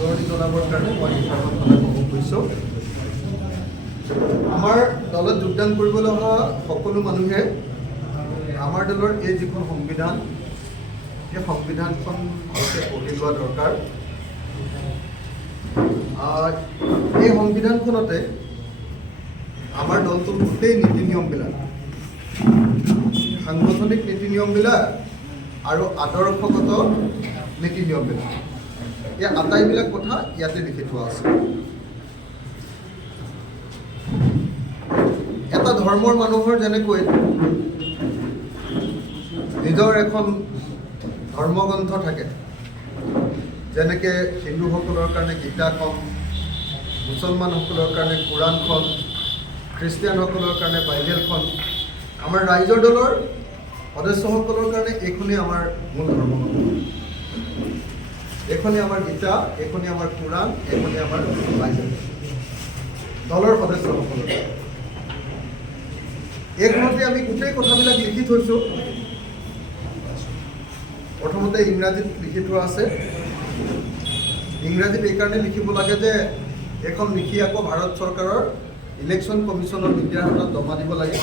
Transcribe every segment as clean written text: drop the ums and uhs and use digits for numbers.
আদৰণি জনাবৰ কাৰণে মই এইষাৰমান কথা ক'ব খুজিছোঁ। আমাৰ দলত যোগদান কৰিবলৈ অহা সকলো মানুহে আমাৰ দলৰ এই যিখন সংবিধান, এই সংবিধানখন ভালকৈ পঢ়ি লোৱা দৰকাৰ। এই সংবিধানখনতে আমাৰ দলটোৰ গোটেই নীতি নিয়মবিলাক, সাংগঠনিক নীতি নিয়মবিলাক আৰু আদৰ্শগত নীতি নিয়মবিলাক, এই আটাইবিলাক কথা ইয়াতে লিখি থোৱা আছে। এটা ধৰ্মৰ মানুহৰ যেনেকৈ নিজৰ এখন ধৰ্মগ্ৰন্থ থাকে, যেনেকৈ হিন্দুসকলৰ কাৰণে গীতাখন, মুছলমানসকলৰ কাৰণে কোৰাণখন, খ্ৰীষ্টিয়ানসকলৰ কাৰণে বাইবেলখন, আমাৰ ৰাইজৰ দলৰ সদস্যসকলৰ কাৰণে এইখনেই আমাৰ মূল ধৰ্মগ্ৰন্থ। এইখনেই আমাৰ গীতা, এইখনেই আমাৰ কোৰাণ, এইখনেই আমাৰ বাইবেল দলৰ সদস্যসকলৰ। এইখনতে আমি গোটেই কথাবিলাক লিখি থৈছোঁ। প্ৰথমতে ইংৰাজীত লিখি থোৱা আছে। ইংৰাজীত এইকাৰণে লিখিব লাগে যে এইখন লিখি আকৌ ভাৰত চৰকাৰৰ ইলেকশ্যন কমিশ্যনৰ মিডিয়াৰ হাতত জমা দিব লাগে।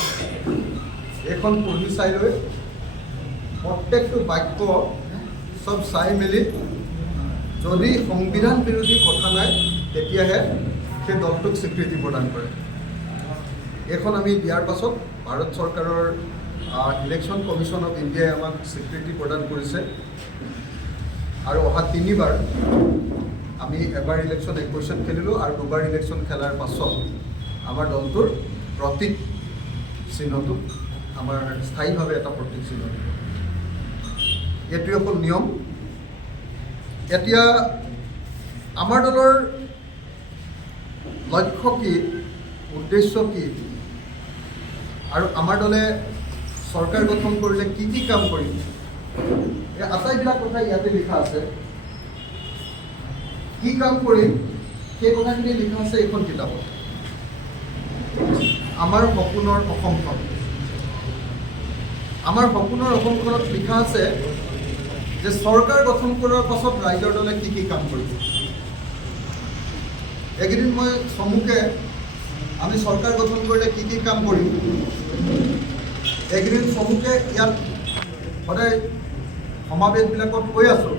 এইখন পঢ়ি চাই লৈ প্ৰত্যেকটো বাক্য চব চাই মেলি যদি সংবিধান বিৰোধী কথা নাই তেতিয়াহে সেই দলটোক স্বীকৃতি প্ৰদান কৰে। এইখন আমি দিয়াৰ পাছত ভাৰত চৰকাৰৰ ইলেকশ্যন কমিশ্যন অফ ইণ্ডিয়াই আমাক স্বীকৃতি প্ৰদান কৰিছে আৰু অহা 3বাৰ আমি এবাৰ ইলেকশ্যন 21 খেলিলোঁ আৰু 2বাৰ ইলেকশ্যন খেলাৰ পাছত আমাৰ দলটোৰ প্ৰতীক চিহ্নটো আমাৰ স্থায়ীভাৱে এটা প্ৰতীক চিহ্ন। এইটোৱে হ'ল নিয়ম। এতিয়া আমাৰ দলৰ লক্ষ্য কি, উদ্দেশ্য কি, আৰু আমাৰ দলে চৰকাৰ গঠন কৰিলে কি কি কাম কৰিম, এই আটাইবিলাক কথা ইয়াতে লিখা আছে। কি কাম কৰিম সেই কথাখিনি লিখা আছে এইখন কিতাপত। আমাৰ সপোনৰ অসমখন। আমাৰ সপোনৰ অসমখনত লিখা আছে যে চৰকাৰ গঠন কৰাৰ পাছত ৰাইজৰ দলে কি কি কাম কৰিব। এইকেইদিন মই চমুকে আমি চৰকাৰ গঠন কৰিলে কি কি কাম কৰিম, এইকেইদিন চমুকে ইয়াত সদায় সমাৱেশবিলাকত কৈ আছোঁ,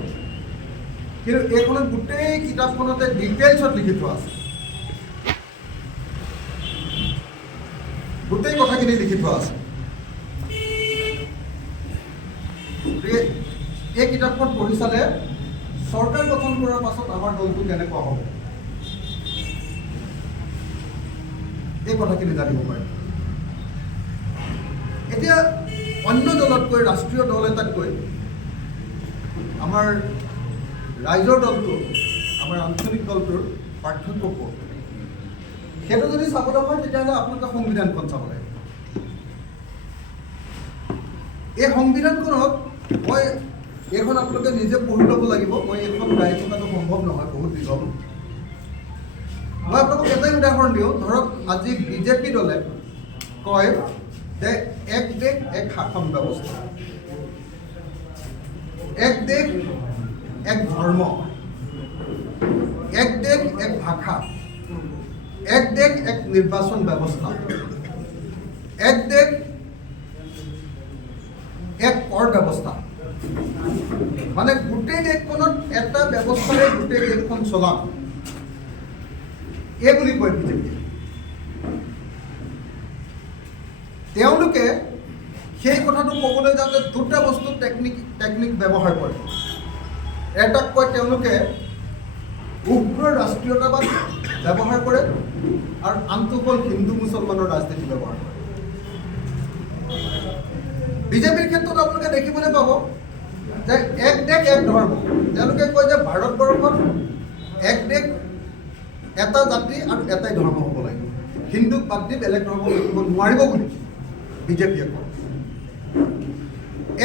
কিন্তু এইখনত গোটেই কিতাপখনতে ডিটেইলছত লিখি থোৱা আছে। গোটেই কথাখিনি লিখি থোৱা আছে। এই কিতাপখন পঢ়ি চালে চৰকাৰ গঠন কৰাৰ পাছত আমাৰ দলটো কেনেকুৱা হ'ব এই কথাখিনি জানিব পাৰে। এতিয়া অন্য দলতকৈ, ৰাষ্ট্ৰীয় দল এটাতকৈ আমাৰ ৰাইজৰ দলটো, আমাৰ আঞ্চলিক দলটোৰ পাৰ্থক্য ক'ত, সেইটো যদি চাবলৈ হয় তেতিয়াহ'লে আপোনালোকে সংবিধানখন চাব লাগে। এই সংবিধানখনত মই এইখন আপোনালোকে নিজে পঢ়ি ল'ব লাগিব। মই এইখন গাই থকাটো সম্ভৱ নহয়, বহুত দীঘল। মই আপোনালোকক এটাই উদাহৰণ দিওঁ। ধৰক আজি বিজেপি দলে কয় যে এক দেশ এক শাসন ব্যৱস্থা, এক দেশ এক ধৰ্ম, এক দেশ এক ভাষা, এক দেশ এক নিৰ্বাচন ব্যৱস্থা, এক দেশ এক কৰ ব্যৱস্থা। মানে গোটেই দেশখনত এটা ব্যৱস্থাৰে গোটেই দেশখন চলাম, এই বুলি কয় বিজেপি। তেওঁলোকে সেই কথাটো ক'বলৈ যাওঁতে দুটা বস্তু টেকনিক ব্যৱহাৰ কৰে। এটাক কয় তেওঁলোকে উগ্ৰ ৰাষ্ট্ৰীয়তাবাদ ব্যৱহাৰ কৰে, আৰু আনটো হ'ল হিন্দু মুছলমানৰ ৰাজনীতি ব্যৱহাৰ কৰে। বিজেপিৰ ক্ষেত্ৰত আপোনালোকে দেখিবলৈ পাব যে এক দেশ এক ধৰ্ম। তেওঁলোকে কয় যে ভাৰতবৰ্ষত এক দেশ এটা জাতি আৰু এটাই ধৰ্ম হ'ব লাগিব, হিন্দুক বাদ দি বেলেগ ধৰ্ম থাকিব নোৱাৰিব বুলি বিজেপিয়ে কয়।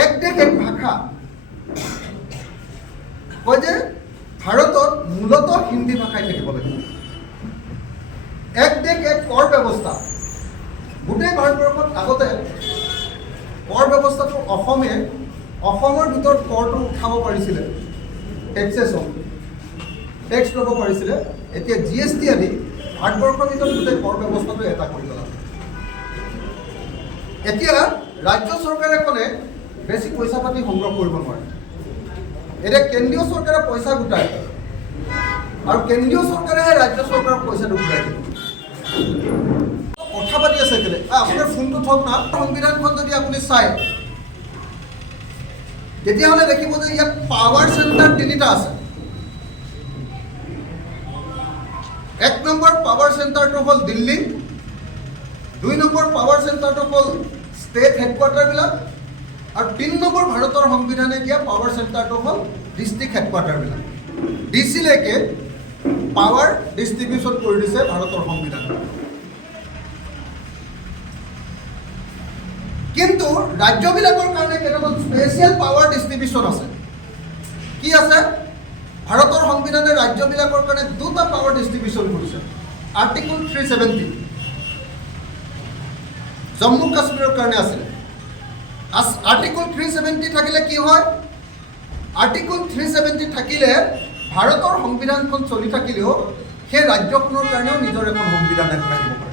এক দেশ এক ভাষা কয় যে ভাৰতত মূলতঃ হিন্দী ভাষাই থাকিব লাগিব। এক দেশ এক কৰ ব্যৱস্থা। গোটেই ভাৰতবৰ্ষত আগতে কৰ ব্যৱস্থাটো অসমৰ ভিতৰত কৰটো উঠাব পাৰিছিলে টেক্সেছন, টেক্স ল'ব পাৰিছিলে, এতিয়া GST আদি ভাৰতবৰ্ষৰ ভিতৰত গোটেই কৰ ব্যৱস্থাটো এটা কৰি পেলালে। এতিয়া ৰাজ্য চৰকাৰখনে বেছি পইচা পাতি সংগ্ৰহ কৰিব নোৱাৰে। এতিয়া কেন্দ্ৰীয় চৰকাৰে পইচা গোটায় আৰু কেন্দ্ৰীয় চৰকাৰেহে ৰাজ্য চৰকাৰক পইচাটো ঘূৰাই দিব। কথা পাতি আছে কেলে? আপোনাৰ ফোনটো থওক না। সংবিধানখন যদি আপুনি চায় তেতিয়াহ'লে দেখিব যে ইয়াত পাৱাৰ চেণ্টাৰ তিনিটা আছে। 1 নম্বৰ পাৱাৰ চেণ্টাৰটো হ'ল দিল্লী, 2 নম্বৰ পাৱাৰ চেণ্টাৰটো হ'ল ষ্টেট হেডকোৱাৰ্টাৰবিলাক, আৰু 3 নম্বৰ ভাৰতৰ সংবিধানে দিয়া পাৱাৰ চেণ্টাৰটো হ'ল ডিষ্ট্ৰিক্ট হেডকোৱাৰ্টাৰবিলাক। ডিচিলৈকে পাৱাৰ ডিষ্ট্ৰিবিউশ্যন কৰি দিছে ভাৰতৰ সংবিধানে। কিন্তু ৰাজ্যবিলাকৰ কাৰণে কেইটামান স্পেচিয়েল পাৱাৰ ডিষ্ট্ৰিবিউশ্যন আছে। কি আছে? ভাৰতৰ সংবিধানে ৰাজ্যবিলাকৰ কাৰণে 2টা পাৱাৰ ডিষ্ট্ৰিবিউশ্যন কৰিছে। আৰ্টিকল 370 জম্মু কাশ্মীৰৰ কাৰণে আছিলে। আৰ্টিকল 370 থাকিলে কি হয়? আৰ্টিকল 370 থাকিলে ভাৰতৰ সংবিধানখন চলি থাকিলেও সেই ৰাজ্যখনৰ কাৰণেও নিজৰ এখন সংবিধান থাকিব পাৰে।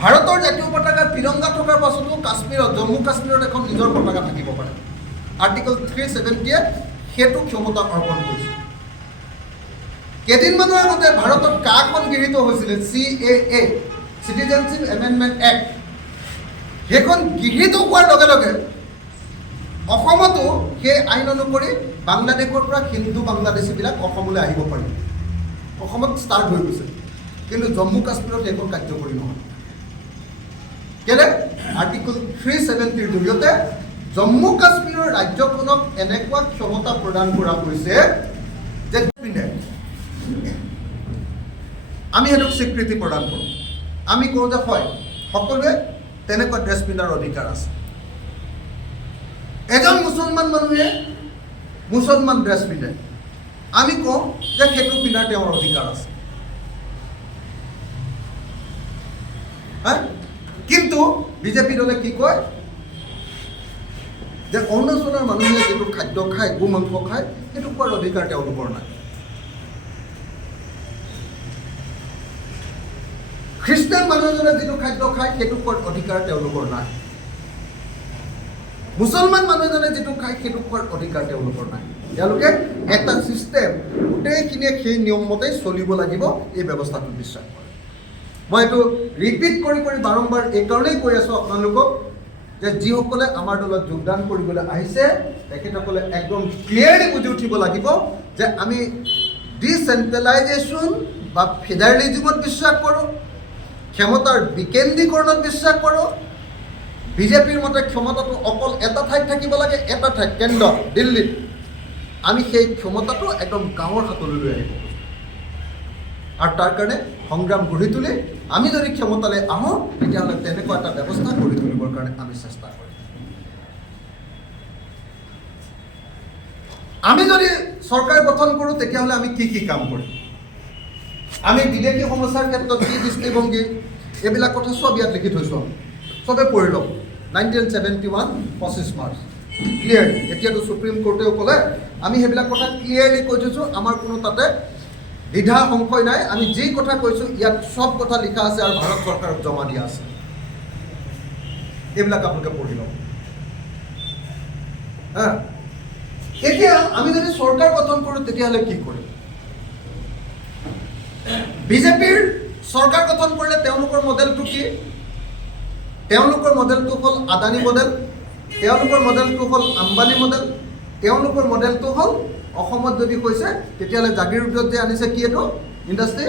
ভাৰতৰ জাতীয় পতাকা তিৰংগা থকাৰ পাছতো কাশ্মীৰত, জম্মু কাশ্মীৰত এখন নিজৰ পতাকা থাকিব পাৰে। আৰ্টিকল 370-এ সেইটো ক্ষমতা অৰ্পণ কৰিছে। কেইদিনমানৰ আগতে ভাৰতত কাখন গৃহীত হৈছিলে, CAA, চিটিজেনশ্বিপ এমেণ্ডমেণ্ট এক্ট। সেইখন গৃহীত হোৱাৰ লগে লগে অসমতো সেই আইন অনুসৰি বাংলাদেশৰ পৰা হিন্দু বাংলাদেশীবিলাক অসমলৈ আহিব পাৰিব। অসমত ষ্টাৰ্ট হৈ গৈছে, কিন্তু জম্মু কাশ্মীৰত সেইখন কাৰ্যকৰী নহয়। কেলে? আৰ্টিকল 370-ৰ জৰিয়তে জম্মু কাশ্মীৰৰ ৰাজ্যখনক এনেকুৱা ক্ষমতা প্ৰদান কৰা হৈছে যে আমি সেইটোক স্বীকৃতি প্ৰদান কৰোঁ। আমি কওঁ যে হয়, সকলোৱে তেনেকুৱা ড্ৰেছ পিন্ধাৰ অধিকাৰ আছে। এজন মুছলমান মানুহে মুছলমান ড্ৰেছ পিন্ধে, আমি কওঁ যে সেইটো পিন্ধাৰ তেওঁৰ অধিকাৰ আছে। কিন্তু বিজেপি দলে কি কয় যে অৰুণাচলৰ মানুহে যিটো খাদ্য খায়, গো মাংস খায়, সেইটো খোৱাৰ অধিকাৰ তেওঁলোকৰ নাই। খ্ৰীষ্টান মানুহজনে যিটো খাদ্য খায় সেইটো খোৱাৰ অধিকাৰ তেওঁলোকৰ নাই। মুছলমান মানুহজনে যিটো খায় সেইটো খোৱাৰ অধিকাৰ তেওঁলোকৰ নাই। তেওঁলোকে এটা ছিষ্টেম, গোটেইখিনিয়ে সেই নিয়ম মতেই চলিব লাগিব, এই ব্যৱস্থাটোত বিশ্বাস কৰে। মই এইটো ৰিপিট কৰি বাৰম্বাৰ এইকাৰণেই কৈ আছোঁ আপোনালোকক যে যিসকলে আমাৰ দলত যোগদান কৰিবলৈ আহিছে তেখেতসকলে একদম ক্লিয়াৰলি বুজি উঠিব লাগিব যে আমি ডিচেণ্ট্ৰেলাইজেশ্যন বা ফেডাৰেলিজিমত বিশ্বাস কৰোঁ, ক্ষমতাৰ বিকেন্দ্ৰীকৰণত বিশ্বাস কৰোঁ। বিজেপিৰ মতে ক্ষমতাটো অকল এটা ঠাইত থাকিব লাগে, এটা ঠাইত কেন্দ্ৰ দিল্লীত। আমি সেই ক্ষমতাটো একদম গাঁৱৰ হাতলৈ লৈ আহিব আৰু তাৰ কাৰণে সংগ্ৰাম গঢ়ি তুলি আমি যদি ক্ষমতালৈ আহোঁ তেতিয়াহ'লে তেনেকুৱা এটা ব্যৱস্থা গঢ়ি তুলিবৰ কাৰণে আমি চেষ্টা কৰিম। আমি যদি চৰকাৰ গঠন কৰোঁ তেতিয়াহ'লে আমি কি কাম কৰিম, আমি বিদেশী সমস্যাৰ ক্ষেত্ৰত কি দৃষ্টিভংগী, এইবিলাক কথা চব ইয়াত লিখি থৈছোঁ। চবে পঢ়ি লওক। 1971 25 মাৰ্চ ক্লিয়াৰলি। এতিয়াতো সুপ্ৰিম কোৰ্টেও ক'লে, আমি সেইবিলাক কথা ক্লিয়াৰলি কৈ থৈছোঁ। আমাৰ কোনো তাতে দ্বিধা সংশয় নাই। আমি যি কথা কৈছোঁ ইয়াত চব কথা লিখা আছে আৰু ভাৰত চৰকাৰক জমা দিয়া আছে। এইবিলাক আপোনালোকে পঢ়ি লওক। এতিয়া আমি যদি চৰকাৰ গঠন কৰোঁ তেতিয়াহ'লে কি কৰিম? বিজেপিৰ চৰকাৰ গঠন কৰিলে তেওঁলোকৰ মডেলটো কি? তেওঁলোকৰ মডেলটো হ'ল আদানী মডেল, তেওঁলোকৰ মডেলটো হ'ল আম্বানী মডেল, তেওঁলোকৰ মডেলটো হ'ল অসমত যদি কৈছে তেতিয়াহ'লে জাগিৰ উদ্যোগ যে আনিছে, কি এইটো ইণ্ডাষ্ট্ৰি,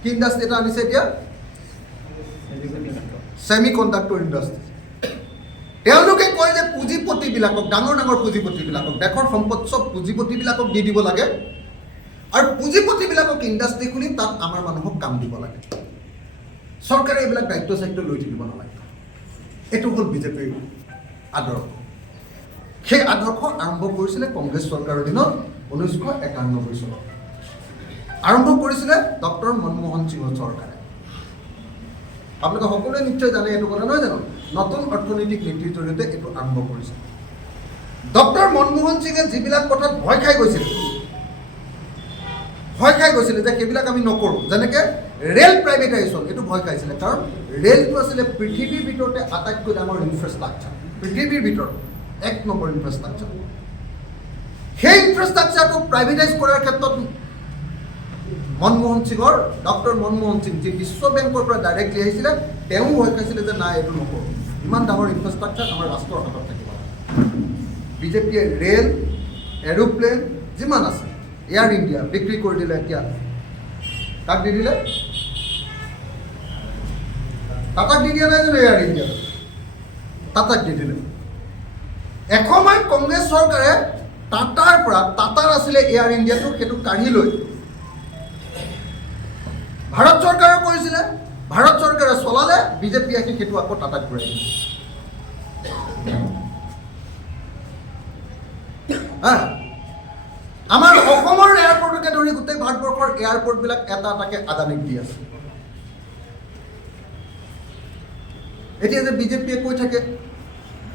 কি ইণ্ডাষ্ট্ৰি এটা আনিছে এতিয়া? Semi conductor industry. তেওঁলোকে কয় যে পুঁজিপতিবিলাকক, ডাঙৰ ডাঙৰ পুঁজিপতিবিলাকক, দেশৰ সম্পদ চব পুঁজিপতিবিলাকক দি দিব লাগে আৰু পুঁজিপতিবিলাকক ইণ্ডাষ্ট্ৰি খুলি তাত আমাৰ মানুহক কাম দিব লাগে। চৰকাৰে এইবিলাক দায়িত্ব লৈ থাকিব নালাগে। এইটো হ'ল বিজেপিৰ আদৰ্শ। সেই আদৰ্শ আৰম্ভ কৰিছিলে কংগ্ৰেছ চৰকাৰৰ দিনত 1991 চনত। আৰম্ভ কৰিছিলে ডক্টৰ মনমোহন সিংহ চৰকাৰে। আপোনালোকে সকলোৱে নিশ্চয় জানে এইটো কথা, নহয় জানো? নতুন অৰ্থনৈতিক নীতিৰ জৰিয়তে এইটো আৰম্ভ কৰিছে। ডক্টৰ মনমোহন সিঙে যিবিলাক কথাত ভয় খাই গৈছিল, ভয় খাই গৈছিলে যে সেইবিলাক আমি নকৰোঁ, যেনেকৈ ৰেল প্ৰাইভেটাইজেশ্যন, এইটো ভয় খাইছিলে। কাৰণ ৰেলটো আছিলে পৃথিৱীৰ ভিতৰতে আটাইতকৈ ডাঙৰ ইনফ্ৰাষ্ট্ৰাকচাৰ, পৃথিৱীৰ ভিতৰত 1 নম্বৰ ইনফ্ৰাষ্ট্ৰাকচাৰ। সেই ইনফ্ৰাষ্ট্ৰাকচাৰটো প্ৰাইভেটাইজ কৰাৰ ক্ষেত্ৰত মনমোহন সিঙৰ, ডক্টৰ মনমোহন সিং, যি বিশ্ব বেংকৰ পৰা ডাইৰেক্টলি আহিছিলে, তেওঁ ভয় খাইছিলে যে নাই এইটো নকৰোঁ, ইমান ডাঙৰ ইনফ্ৰাষ্ট্ৰাকচাৰ আমাৰ ৰাষ্ট্ৰৰ হাতত থাকিব। বিজেপিয়ে ৰেল, এৰোপ্লেন যিমান আছে, এয়াৰ ইণ্ডিয়া বিক্ৰী কৰি দিলে। এতিয়া কাক দি দিলে? টাটাক দি দিয়া নাই জানো এয়াৰ ইণ্ডিয়া? টাটাক দি দিলে। এসময়ত কংগ্ৰেছ চৰকাৰে টাটাৰ পৰা, টাটাৰ আছিলে এয়াৰ ইণ্ডিয়াটো, সেইটো কাঢ়ি লৈ ভাৰত চৰকাৰে কৰিছিলে, ভাৰত চৰকাৰে চলালে, বিজেপি আহি সেইটো আকৌ টাটাক ঘূৰাই দিলে। আমাৰ অসমৰ এয়াৰপৰ্টকে ধৰি গোটেই ভাৰতবৰ্ষৰ এয়াৰপৰ্টবিলাক এটা এটাকে আদানীক দি আছে। এতিয়া যে বিজেপিয়ে কৈ থাকে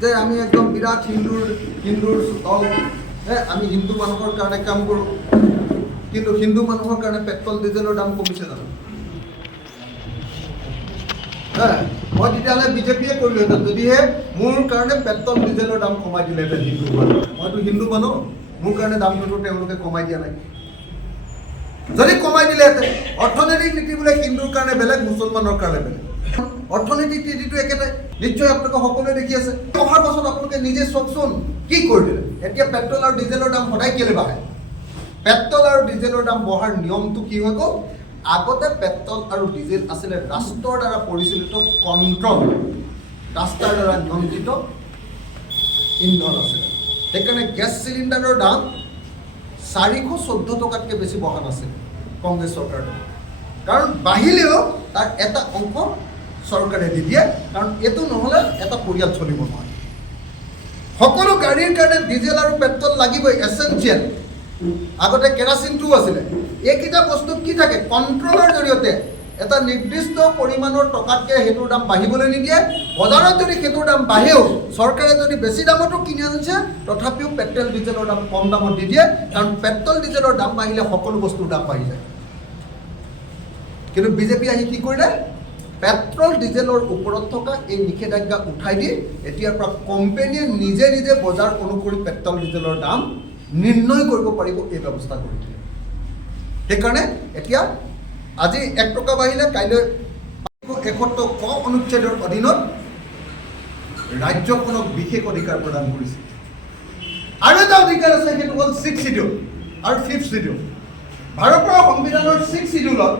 যে আমি একদম বিৰাট হিন্দুৰ দল, আমি হিন্দু মানুহৰ কাৰণে কাম কৰোঁ, কিন্তু হিন্দু মানুহৰ কাৰণে পেট্ৰল ডিজেলৰ দাম কমিছে জানো? মই তেতিয়াহ'লে বিজেপিয়ে কৰিলোহেঁতেন, যদিহে মোৰ কাৰণে পেট্ৰল ডিজেলৰ দাম কমাই দিলেহেঁতেন হিন্দু মানুহ। মইতো হিন্দু মানুহ, মোৰ কাৰণে দামটোতো তেওঁলোকে কমাই দিয়া নাই। যদি কমাই দিলেহেঁতেন, অৰ্থনৈতিক নীতি বোলে হিন্দুৰ কাৰণে বেলেগ, মুছলমানৰ কাৰণে বেলেগ, অৰ্থনৈতিক নীতিটো একেটাই। নিশ্চয় আপোনালোকে সকলোৱে দেখি আছে। অহাৰ পাছত আপোনালোকে নিজে চাওকচোন কি কৰি দিলে। এতিয়া পেট্ৰল আৰু ডিজেলৰ দাম সদায় কেলৈ বাঢ়ে? পেট্ৰল আৰু ডিজেলৰ দাম বঢ়াৰ নিয়মটো কি হৈ গ'ল? আগতে পেট্ৰল আৰু ডিজেল আছিলে ৰাষ্ট্ৰৰ দ্বাৰা পৰিচালিত কণ্ট্ৰল, ৰাষ্ট্ৰৰ দ্বাৰা নিয়ন্ত্ৰিত ইন্ধন আছিলে। সেইকাৰণে গেছ চিলিণ্ডাৰৰ দাম 414 টকাতকৈ বেছি বঢ়া নাছিল কংগ্ৰেছ চৰকাৰটো। কাৰণ বাঢ়িলেও তাৰ এটা অংশ চৰকাৰে দি দিয়ে, কাৰণ এইটো নহ'লে এটা পৰিয়াল চলিব নোৱাৰে। সকলো গাড়ীৰ কাৰণে ডিজেল আৰু পেট্ৰল লাগিবই, এচেঞ্চিয়েল। আগতে কেৰাচিনটোও আছিলে। এইকেইটা বস্তুত কি থাকে? কণ্ট্ৰলৰ জৰিয়তে এটা নিৰ্দিষ্ট পৰিমাণৰ টকাতকৈ সেইটোৰ দাম বাঢ়িবলৈ নিদিয়ে। বজাৰত যদি সেইটোৰ দাম বাঢ়েও, চৰকাৰে যদি বেছি দামতো কিনি আনিছে, তথাপিও পেট্ৰল ডিজেলৰ দাম কম দামত দি দিয়ে, কাৰণ পেট্ৰল ডিজেলৰ দাম বাঢ়িলে সকলো বস্তুৰ দাম বাঢ়ি যায়। কিন্তু বিজেপি আহি কি কৰিলে? পেট্ৰল ডিজেলৰ ওপৰত থকা এই নিষেধাজ্ঞা উঠাই দি এতিয়াৰ পৰা কোম্পানীয়ে নিজে নিজে বজাৰ অনুসৰি পেট্ৰল ডিজেলৰ দাম নিৰ্ণয় কৰিব পাৰিব, এই ব্যৱস্থা কৰি দিলে। সেইকাৰণে এতিয়া আজি 1 টকা বাঢ়িলে, কাইলৈ 71 ক অনুচ্ছেদৰ অধীনত ৰাজ্যখনক বিশেষ অধিকাৰ প্ৰদান কৰিছে। আৰু এটা অধিকাৰ আছে, সেইটো হ'ল 6 শিডিউল আৰু 5th শিডিউল। ভাৰতৰ সংবিধানৰ 6 শিডিউলত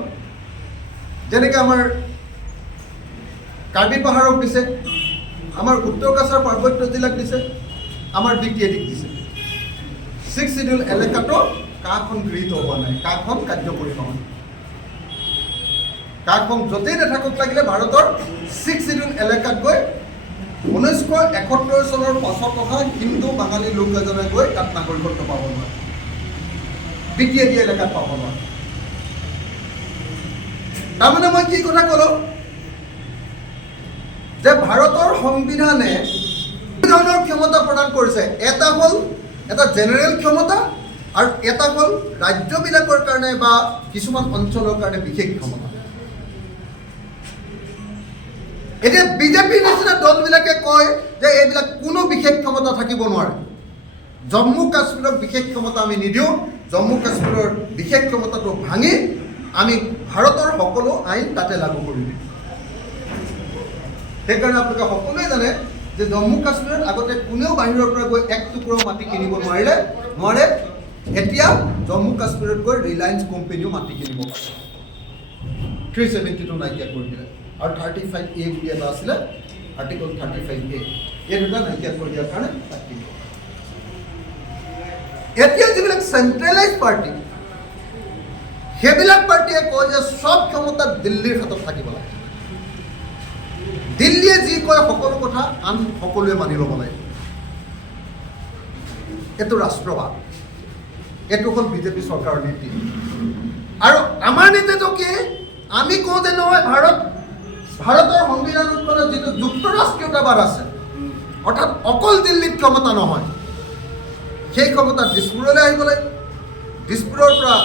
যেনেকৈ আমাৰ কাৰ্বি পাহাৰক দিছে, আমাৰ উত্তৰ কাছাৰ পাৰ্বত্য জিলাক দিছে, আমাৰ BTADক দিছে। 6 শিডিউল এলেকাটো কাখন গৃহীত হোৱা নাই, কাখন কাৰ্যকৰী নহয়। কাখন য'তেই নাথাকক লাগিলে ভাৰতৰ 6 শিডিউল এলেকাত গৈ 1971 চনৰ পাছত অহা হিন্দু বাঙালী লোক এজনে গৈ তাত নাগৰিকত্ব পাব নোৱাৰে, BTAD এলেকাত পাব নোৱাৰে। তাৰমানে মই কি কথা ক'লোঁ যে ভাৰতৰ সংবিধানে ধৰণৰ ক্ষমতা প্ৰদান কৰিছে। এটা হ'ল এটা জেনেৰেল ক্ষমতা, আৰু এটা হ'ল ৰাজ্যবিলাকৰ কাৰণে বা কিছুমান অঞ্চলৰ কাৰণে বিশেষ ক্ষমতা। এতিয়া বিজেপিৰ নিচিনা দলবিলাকে কয় যে এইবিলাক কোনো বিশেষ ক্ষমতা থাকিব নোৱাৰে। জম্মু কাশ্মীৰক বিশেষ ক্ষমতা আমি নিদিওঁ, জম্মু কাশ্মীৰৰ বিশেষ ক্ষমতাটো ভাঙি আমি ভাৰতৰ সকলো আইন তাতে লাগু কৰি দিম। সেইকাৰণে আপোনালোকে সকলোৱে জানে যে জম্মু কাশ্মীৰত আগতে কোনেও বাহিৰৰ পৰা গৈ 1 টুকুৰা মাটি কিনিব নোৱাৰে। এতিয়া জম্মু কাশ্মীৰত গৈ ৰিলায়েন্স কোম্পানীও মাটি কিনিব পাৰে। 372 নাইকিয়া কৰি দিলে, আৰু 35A বুলি এটা আছিলে, আৰ্টিকল 35A, এই দুটা নাইকিয়া কৰি দিয়াৰ কাৰণে তাক কিনিব। এতিয়া যিবিলাক চেণ্ট্ৰেলাইজ পাৰ্টি, সেইবিলাক পাৰ্টিয়ে কয় যে সব ক্ষমতা দিল্লীৰ হাতত থাকিব লাগে। দিল্লীয়ে যি কয় সকলো কথা আন সকলোৱে মানি ল'ব লাগে। এইটো ৰাষ্ট্ৰবাদ, এইটো হ'ল বিজেপি চৰকাৰৰ নীতি। আৰু আমাৰ নীতিটো কি? আমি কওঁ যে নহয়, ভাৰতৰ সংবিধানখনত যিটো যুক্তৰাষ্ট্ৰীয়তাবাদ আছে, অৰ্থাৎ অকল দিল্লীত ক্ষমতা নহয়, সেই ক্ষমতা দিছপুৰলৈ আহিব লাগিব। দিছপুৰৰ পৰা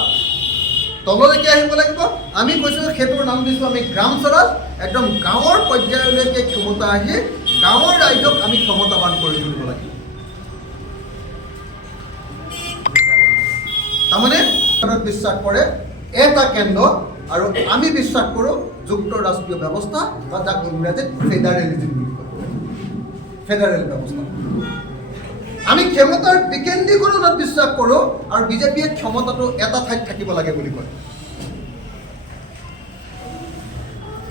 তললৈকে আহিব লাগিব। আমি কৈছোঁ সেইটোৰ নাম দিছোঁ আমি গ্ৰাম স্বৰাজ। একদম গাঁৱৰ পৰ্যায়লৈকে ক্ষমতা আহি গাঁৱৰ ৰাইজক আমি ক্ষমতাবান কৰি তুলিব লাগিব। তাৰমানে বিশ্বাস কৰে এটা কেন্দ্ৰ, আৰু আমি বিশ্বাস কৰোঁ যুক্তৰাষ্ট্ৰীয় ব্যৱস্থা, বা যাক ইংৰাজীত ফেডাৰেলিজিম বুলি কয়, ফেডাৰেল ব্যৱস্থা। আমি ক্ষমতাৰ বিকেন্দ্ৰীকৰণত বিশ্বাস কৰোঁ, আৰু বিজেপিয়ে ক্ষমতাটো এটা ঠাইত থাকিব লাগে বুলি কয়।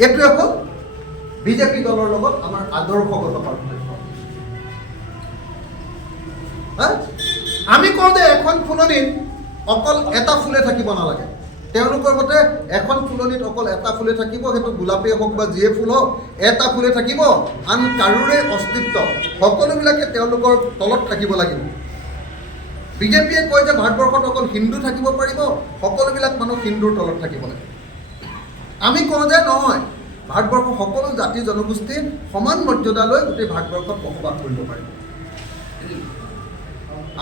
এইটোৱে হ'ল বিজেপি দলৰ লগত আমাৰ আদৰ্শগত পাৰ্থক্য। আমি কওঁ যে এখন ফুলনিত অকল এটা ফুলে থাকিব নালাগে। তেওঁলোকৰ মতে এখন ফুলনিত অকল এটা ফুলে থাকিব, সেইটো গোলাপেই হওক বা যিয়ে ফুল হওক, এটা ফুলে থাকিব, আন কাৰোৰে অস্তিত্ব সকলোবিলাকে তেওঁলোকৰ তলত থাকিব লাগিব। বিজেপিয়ে কয় যে ভাৰতবৰ্ষত অকল হিন্দু থাকিব পাৰিব, সকলোবিলাক মানুহ হিন্দুৰ তলত থাকিব লাগে। আমি কওঁ যে নহয়, ভাৰতবৰ্ষৰ সকলো জাতি জনগোষ্ঠী সমান মৰ্যাদা লৈ গোটেই ভাৰতবৰ্ষত বসবাস কৰিব পাৰিব।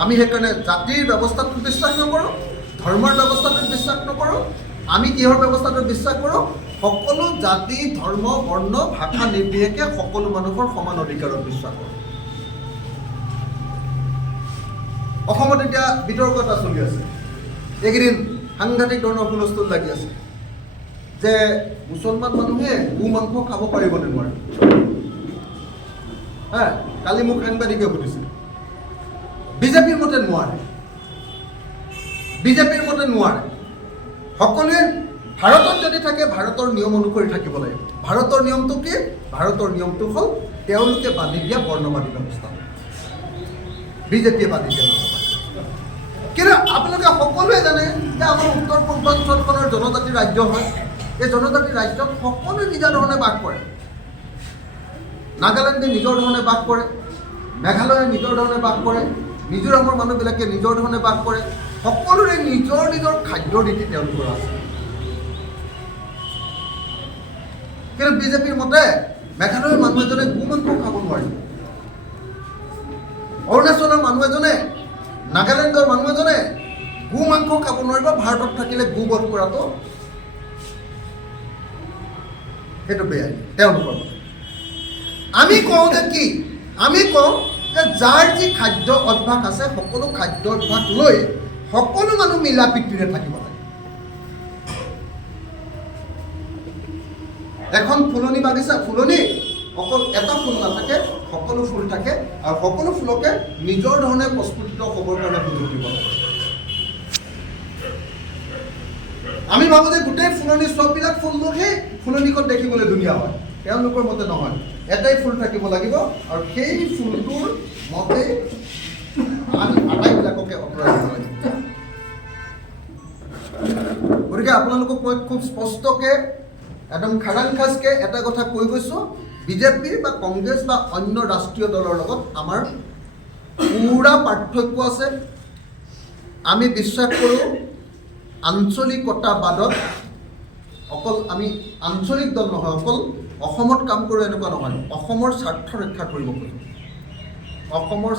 আমি সেইকাৰণে জাতিৰ ব্যৱস্থাটোত বিশ্বাস নকৰোঁ, ধৰ্মৰ ব্যৱস্থাটোত বিশ্বাস নকৰোঁ। আমি কিহৰ ব্যৱস্থাটোত বিশ্বাস কৰোঁ? সকলো জাতি ধৰ্ম বৰ্ণ ভাষা নিৰ্বিশেষে সকলো মানুহৰ সমান অধিকাৰত বিশ্বাস কৰোঁ। অসমত এতিয়া বিতৰ্ক এটা চলি আছে, এইকেইদিন সাংঘাতিক ধৰণৰ হুলস্থুল লাগি আছে যে মুছলমান মানুহে গো মাংস খাব পাৰিবনে নোৱাৰে। কালি মোক সাংবাদিকে সুধিছিল। বিজেপিৰ মতে নোৱাৰে, বিজেপিৰ মতে নোৱাৰে। সকলোৱে ভাৰতত যদি থাকে ভাৰতৰ নিয়ম অনুসৰি থাকিব লাগিব। ভাৰতৰ নিয়মটো কি? ভাৰতৰ নিয়মটো হ'ল তেওঁলোকে বান্ধি দিয়া বৰ্ণবাদী ব্যৱস্থা, বিজেপিয়ে বান্ধি দিয়া ব্যৱস্থা। কিন্তু আপোনালোকে সকলোৱে জানে যে আমাৰ উত্তৰ পূৰ্বাঞ্চলখনৰ জনজাতি ৰাজ্য হয়। এই জনজাতি ৰাজ্যত সকলোৱে নিজা ধৰণে বাস কৰে। নাগালেণ্ডে নিজৰ ধৰণে বাস কৰে, মেঘালয়ে নিজৰ ধৰণে বাস কৰে, মিজোৰামৰ মানুহবিলাকে নিজৰ ধৰণে বাস কৰে। সকলোৰে নিজৰ নিজৰ খাদ্য ৰীতি তেওঁলোকৰ আছে। কিন্তু বিজেপিৰ মতে মেঘালয়ৰ মানুহ এজনে গো মাংস খাব নোৱাৰিব, অৰুণাচলৰ মানুহ এজনে, নাগালেণ্ডৰ মানুহ এজনে গো মাংস খাব নোৱাৰিব। ভাৰতত থাকিলে গো বধ কৰাটো সেইটো বেয়াই তেওঁলোকৰ মতে। আমি কওঁ যে কি? আমি কওঁ যে যাৰ যি খাদ্য অভ্যাস আছে, সকলো খাদ্য অভ্যাস লৈ সকলো মানুহ মিলা প্ৰীতিৰে থাকিব লাগে। এখন ফুলনি বাগিচা, ফুলনি অকল এটা ফুল নাথাকে, সকলো ফুল থাকে, আৰু সকলো ফুলকে নিজৰ ধৰণে প্ৰস্ফুটিত হ'বৰ কাৰণে সুযোগ দিব লাগে। আমি ভাবোঁ যে গোটেই ফুলনিৰ চববিলাক ফুল সেই ফুলনিখন দেখিবলৈ ধুনীয়া হয়। তেওঁলোকৰ মতে নহয়, এটাই ফুল থাকিব লাগিব, আৰু সেই ফুলটোৰ মতে আটাইবিলাককে আঁতৰাই দিব লাগিব। গতিকে আপোনালোকক মই খুব স্পষ্টকৈ একদম খাৰাংখাজকৈ এটা কথা কৈ গৈছোঁ, বিজেপি বা কংগ্ৰেছ বা অন্য ৰাষ্ট্ৰীয় দলৰ লগত আমাৰ পুৰা পাৰ্থক্য আছে। আমি বিশ্বাস কৰোঁ আঞ্চলিকতাবাদত। অকল আমি আঞ্চলিক দল নহয়, অকল অসমত কাম কৰোঁ এনেকুৱা নহয়, অসমৰ স্বাৰ্থ ৰক্ষা কৰিব খোজোঁ। অসমৰ